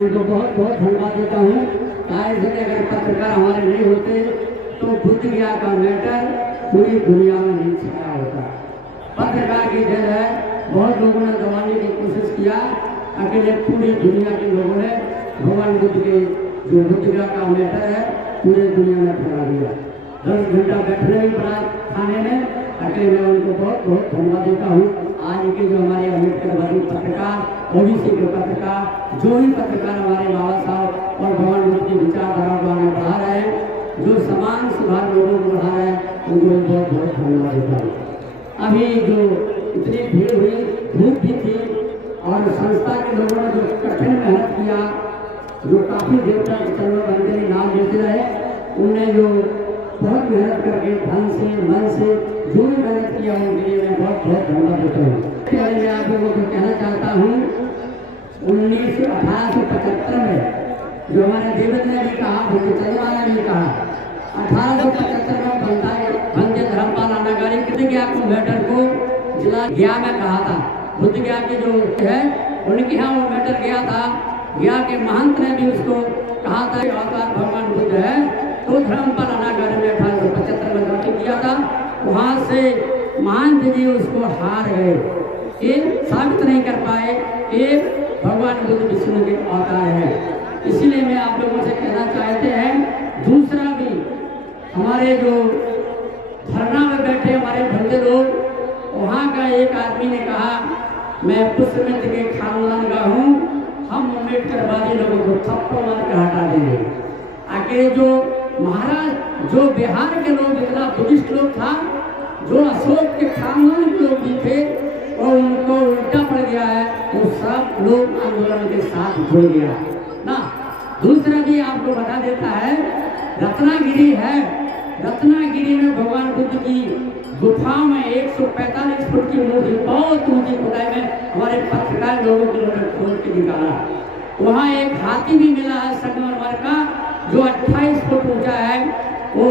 उनको बहुत बहुत धन्यवाद देता हूँ। शायद से अगर पत्रकार हमारे नहीं होते तो बुद्ध गया का मैटर पूरी दुनिया में नहीं छाया होता। पत्रकार की देन है। बहुत लोगों ने दबाने की कोशिश किया, अकेले पूरी दुनिया के लोगों ने भगवान बुद्ध के जो बुद्ध गया का मैटर है पूरी दुनिया में फैला दिया। 10 घंटा बैठने भी पड़ा थाने में, अकेले मैं उनको बहुत बहुत धन्यवाद देता हूँ। आज के जो हमारे अम्बेडकरवादी पत्रकार, ओबीसी के पत्रकार, जो भी पत्रकार हमारे बाबा साहब और भगवान बुद्ध की विचारधारा को आगे बढ़ा रहे हैं, जो समाज सुधार लोगों को बढ़ा रहे हैं, उनको बहुत बहुत धन्यवाद देता हूँ। अभी जो इतनी भीड़ हुई, धूप भी थी और संस्था के लोगों ने जो कठिन मेहनत किया, जो काफी देर तक चलो बंदे नाम देते रहे, उनने जो बहुत मेहनत करके धन से मन से जो भी मेहनत किया उनके लिए मैं बहुत बहुत धन्यवाद देता हूँ। मैं आप लोगों को कहना चाहता हूँ 1875 में जो हमारे देवत ने भी कहा, बुद्धचंद्र ने भी कहा, 1875 में बंदे धर्मपाल अनागारी बुद्ध गया को मैटर को जिला गया में कहा था। बुद्ध गया के जो है उनके यहाँ वो मैटर गया था। गया के महंत ने भी उसको कहा था अवतार भगवान बुद्ध है, तो धर्मपाल अनागारी में 1875 में गठित किया था। वहाँ से महंत जी उसको हार गए, ये साबित नहीं कर पाए कि भगवान बुद्ध विष्णु के अवतार है। इसीलिए मैं आप लोगों से कहना चाहते हैं, दूसरा भी हमारे जो धरना में बैठे हमारे बंदे लोग, वहाँ का एक आदमी ने कहा मैं पुष्पमित्र के खानदान का हूँ, हम अम्बेडकरवादी लोगों को थप्पड़ मार के हटा देंगे। आखिर जो महाराज जो बिहार के लोग इतना बुद्धिस्ट लोग था, जो अशोक के खानदान के लोग भी थे और उनको उल्टा पड़ गया है, वो सब लोग आंदोलन के साथ जुड़ गया ना। दूसरा भी आपको बता देता है, रत्नागिरी है, रत्नागिरी में भगवान बुद्ध की गुफा में 145 फुट की मूर्ति बहुत ऊंची खुदाई में हमारे पत्रकार लोगों के लोगों ने खोज के निकाला। वहाँ एक हाथी भी मिला है संगमरमर का जो 28 फुट ऊंचा है, वो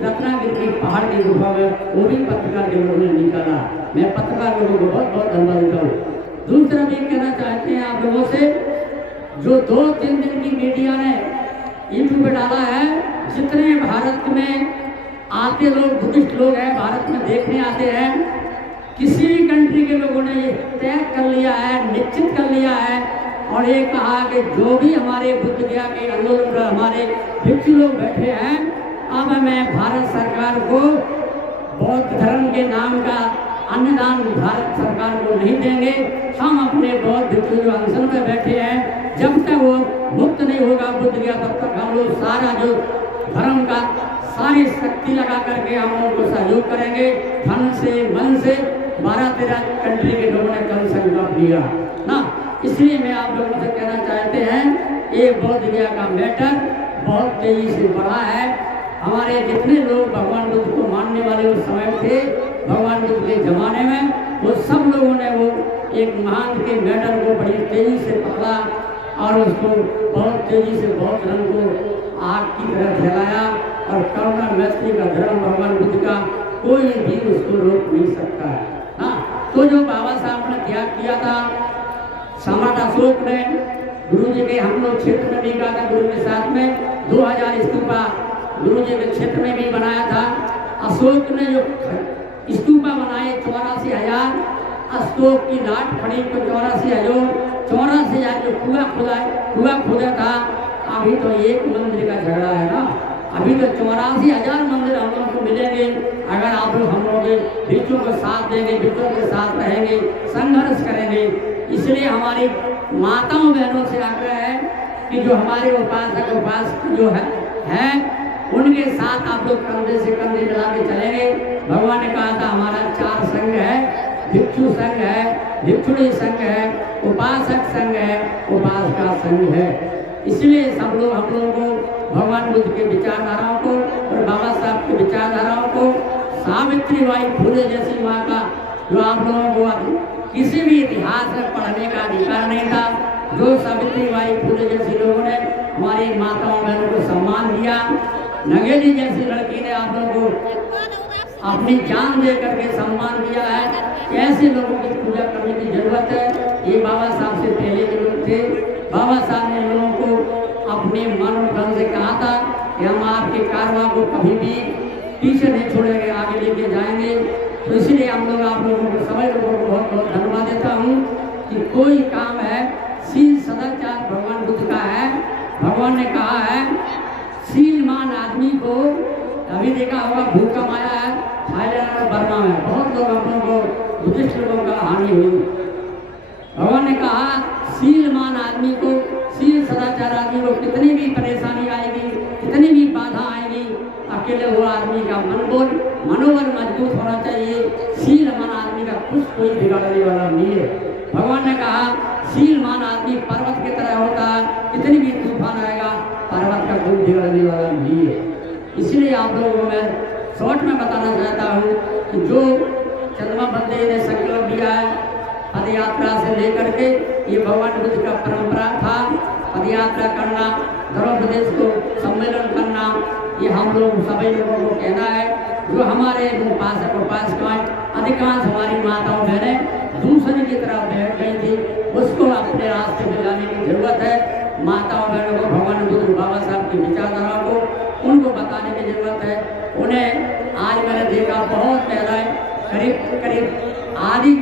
रत्नागिरी के पहाड़ की गुफा में वो भी पत्रकार के लोगों ने निकाला। मैं पत्रकार लोगों को बहुत बहुत धन्यवाद देता हूँ। दूसरा भी कहना चाहते हैं आप लोगों से, जो 2-3 दिन की मीडिया ने यूट्यूब पे डाला है, जितने भारत में आते लोग बुद्धिस्ट लोग हैं, भारत में देखने आते हैं, किसी भी कंट्री के लोगों ने ये तय कर लिया है, निश्चित कर लिया है और ये कहा कि जो भी हमारे बुद्ध गया के आंदोलन पर हमारे भिक्षु लोग बैठे हैं, अब हमें भारत सरकार को बौद्ध धर्म के नाम का अन्नदान भारत सरकार को नहीं देंगे। हम अपने बौद्ध भिक्षु जो अनशन में बैठे हैं, जब तक वो मुक्त नहीं होगा बुद्ध गया, तब तक हम लोग सारा जो धर्म का सारी शक्ति लगा करके हम उनको सहयोग करेंगे। धन से मन से 12-13 कंट्री के लोगों ने कल संकल्प लिया ना। इसलिए मैं आप लोगों से कहना चाहते हैं, ये बौद्ध गया का मैटर बहुत तेजी से बढ़ा है। हमारे जितने लोग भगवान बुद्ध को मानने वाले उस समय थे, भगवान बुद्ध के जमाने में, वो सब लोगों ने वो एक महान के मैटर को बड़ी तेजी से पकड़ा और उसको बहुत तेजी से बौद्ध धर्म को आग की तरह फैलाया और करुणा मैत्री का धर्म भगवान बुद्ध का कोई भी उसको रोक नहीं सकता है ना। तो जो बाबा साहब ने त्याग किया था, सम्राट अशोक ने गुरु जी के हम लोग क्षेत्र में भी कहा था, गुरु के साथ में 2000 स्तूपा गुरु जी के क्षेत्र में भी बनाया था। अशोक ने जो स्तूपा बनाए 84,000, अशोक की लाट खड़ी को 84,000 जो कुआ खुदा था। अभी तो एक मंदिर का झगड़ा है ना, अभी तो 84,000 मंदिर हम लोगों को मिलेंगे अगर आप लोग हम लोग भिक्षुओं को साथ देंगे, भिक्षुओं के साथ रहेंगे, संघर्ष करेंगे। इसलिए हमारी माताओं बहनों से आग्रह है कि जो हमारे उपासक जो है उनके साथ आप लोग कंधे से कंधे मिला के चलेंगे। भगवान ने कहा था हमारा 4 संघ है, भिक्षु संघ है, भिक्षुणी संघ है, उपासक संघ है, उपासका संघ है। इसलिए सब लोग हम लोगों को भगवान बुद्ध के विचारधाराओं को और बाबा साहब की विचारधाराओं को, सावित्री बाई फुले जैसी माँ का जो आप लोगों को किसी भी इतिहास में पढ़ने का अधिकार नहीं था, जो सावित्री बाई फुले जैसी लोगों ने हमारी माताओं बहनों को सम्मान दिया, नगेली जैसी लड़की ने आप लोगों को अपनी जान दे करके सम्मान दिया है। ऐसे लोगों की पूजा करने की जरूरत है। ये बाबा साहब से पहले के लोग थे। बाबा बाबा साहब ने लोगों को अपने मन और धन से कहा था कि हम आपके कारवां को कभी भी पीछे नहीं छोड़ेंगे, आगे लेके जाएंगे। तो इसलिए हम लोग आप लोगों को सभी लोगों को बहुत बहुत धन्यवाद देता हूँ कि कोई काम है शील सदाचार भगवान बुद्ध का है। भगवान ने कहा है शीलमान आदमी को, अभी देखा होगा भूकंप आया है थाईलैंड और बर्मा में, बहुत लोग हम लोगों को बुद्धिस्ट लोगों का हानि हुई। भगवान ने कहा शीलमान आदमी को, शील सदाचार आदमी को कितनी भी परेशानी आएगी, कितनी भी बाधा आएगी, अकेले वो आदमी का मनोबल मजबूत होना चाहिए। शीलमान आदमी का कुछ कोई बिगाड़ने वाला नहीं है। भगवान ने कहा शीलमान आदमी पर्वत की तरह होता है, कितनी भी तूफान आएगा पर्वत का कोई बिगाड़ने वाला नहीं है। इसलिए आप लोगों को मैं शॉर्ट में बताना चाहता हूँ कि जो चंद्रमा बंदे ने संकल्प लिया है पद यात्रा से लेकर के, ये भगवान बुद्ध का परंपरा था। पद यात्रा करना, धर्मोपदेश को सम्मेलन करना, ये हम लोग सभी लोगों को कहना है। जो हमारे उपासक उपासिकाएं अधिकांश हमारी माताओं बहनें दूसरे की तरफ बैठ गई थी, उसको अपने रास्ते में लाने की जरूरत है। माताओं बहनों को भगवान बुद्ध बाबा साहब की विचारधारा को उनको बताने की जरूरत है। उन्हें आज मैंने देखा बहुत महिलाएं, करीब आधी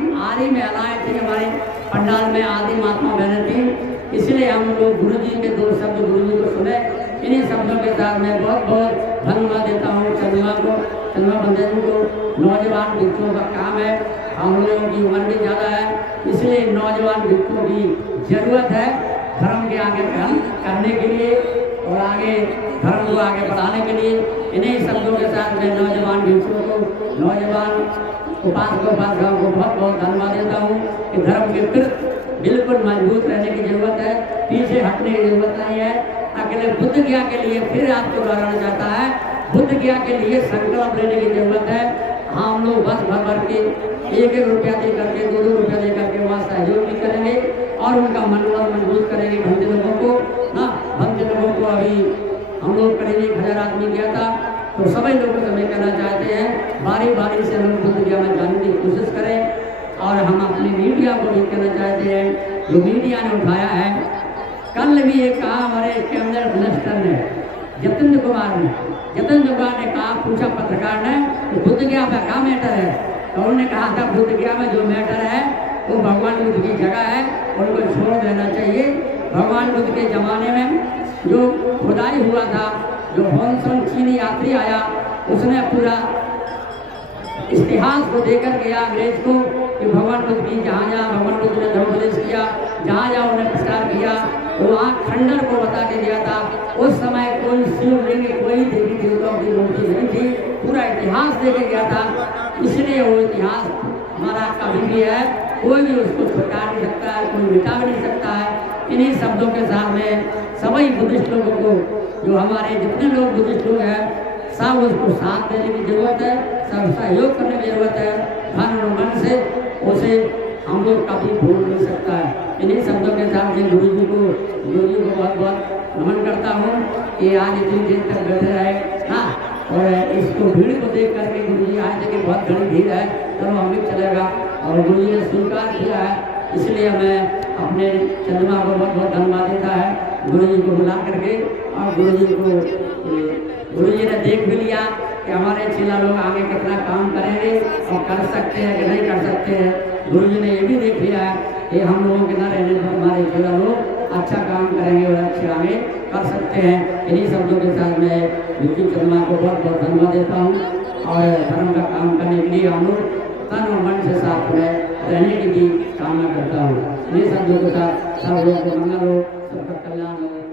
महिलाएं थी हमारे पंडाल में, आधी माताओं बहनें थी। इसलिए हम लोग गुरु जी के 2 शब्द गुरु जी को सुने। इन्हीं शब्दों के साथ मैं बहुत बहुत धन्यवाद देता हूँ चंद्रमा को, चंद्रमा बंदे जी को। नौजवान भिक्षुओं का काम है, हम लोगों की उम्र भी ज़्यादा है, इसलिए नौजवान भिक्षुओं की जरूरत है धर्म के आगे काम करने के लिए और आगे धर्म को आगे बढ़ाने के लिए। इन्हीं शब्दों के साथ मैं नौजवान भिक्षुओं को, नौजवान उपासकों उपासिकाओं को बहुत बहुत धन्यवाद देता हूँ कि धर्म के प्रति बिल्कुल मजबूत रहने की जरूरत है, पीछे हटने की जरूरत नहीं है। अकेले बुद्ध ज्ञा के लिए फिर आपको दोहराना चाहता है, बुद्ध ज्ञा के लिए संकल्प लेने की जरूरत है। हम लोग बस भर के 1-1 रुपया दे करके, 2-2 रुपया दे करके वहाँ सहयोग भी करेंगे और उनका मनोबल मजबूत करेंगे। भंते लोगों को ना, भंते लोगों को अभी हम लोग करीब 1000 आदमी गया था। तो सभी लोगों से मैं कहना चाहते हैं बारी बारी से हम बुद्ध ज्ञा में जाने की कोशिश करें। और हम अपनी मीडिया को भी कहना चाहते हैं, जो मीडिया ने उठाया है, कल भी एक कहा हमारे कैबिनेट मिनिस्टर ने, जतेंद्र कुमार ने कहा, पूछा पत्रकार ने तो बुद्ध ज्ञा का क्या मैटर है, तो उन्होंने कहा था बुद्ध ज्ञा में जो मैटर है वो भगवान बुद्ध की जगह है, उनको छोड़ देना चाहिए। भगवान बुद्ध के ज़माने में जो खुदाई हुआ था, जो हॉन्सन चीनी यात्री आया, उसने पूरा इतिहास को देकर गया अंग्रेज को कि भगवान बुद्ध की जहाँ भगवान बुद्ध ने धर्मोपदेश किया, जहाँ उन्हें प्रचार किया, तो वहाँ खंडर को बता के गया था। उस समय कोई शिवलिंग, कोई देवी देवताओं की मूर्ति नहीं थी, पूरा इतिहास दे के गया था। इसलिए वो इतिहास हमारा कभी भी है, कोई भी उसको छुटा नहीं सकता है, कोई मिटा भी नहीं सकता है। इन्हीं शब्दों के साथ में सभी बुद्धिस्ट लोगों को, जो हमारे जितने लोग बुद्धिस्ट लोग हैं, सब उसको साथ देने की जरूरत है, सब सहयोग करने की जरूरत है। धन और मन से उसे हम लोग कभी भूल नहीं सकता है। इन्हीं शब्दों के साथ मैं गुरु जी को बहुत बहुत नमन करता हूँ कि आज इतनी देर तक बैठे रहे। हाँ, और इसको भीड़ को देख करके गुरु जी आज देखिए बहुत बड़ी भीड़ है, चलो हम भी चलेगा, और गुरु जी ने स्वीकार किया है। इसलिए मैं अपने चंद्रमा को बहुत बहुत धन्यवाद देता है गुरु जी को बुला करके। और गुरु जी ने देख भी लिया कि हमारे चेला लोग आगे कितना काम करेंगे और कर सकते हैं कि नहीं कर सकते हैं। गुरु जी ने ये भी देख लिया है कि हम लोगों के न रहने पर हमारे चेला लोग अच्छा काम करेंगे और अच्छे आगे कर सकते हैं। इन्हीं शब्दों के साथ मैं विष्णु चंद्रमा को बहुत बहुत धन्यवाद देता हूँ और धर्म का काम करने के लिए हम लोग तन और मन से साथ में रहने की भी कामना करता हूँ। इन्हीं शब्दों के साथ सब लोगों को मंगल हो, सबका कल्याण हो।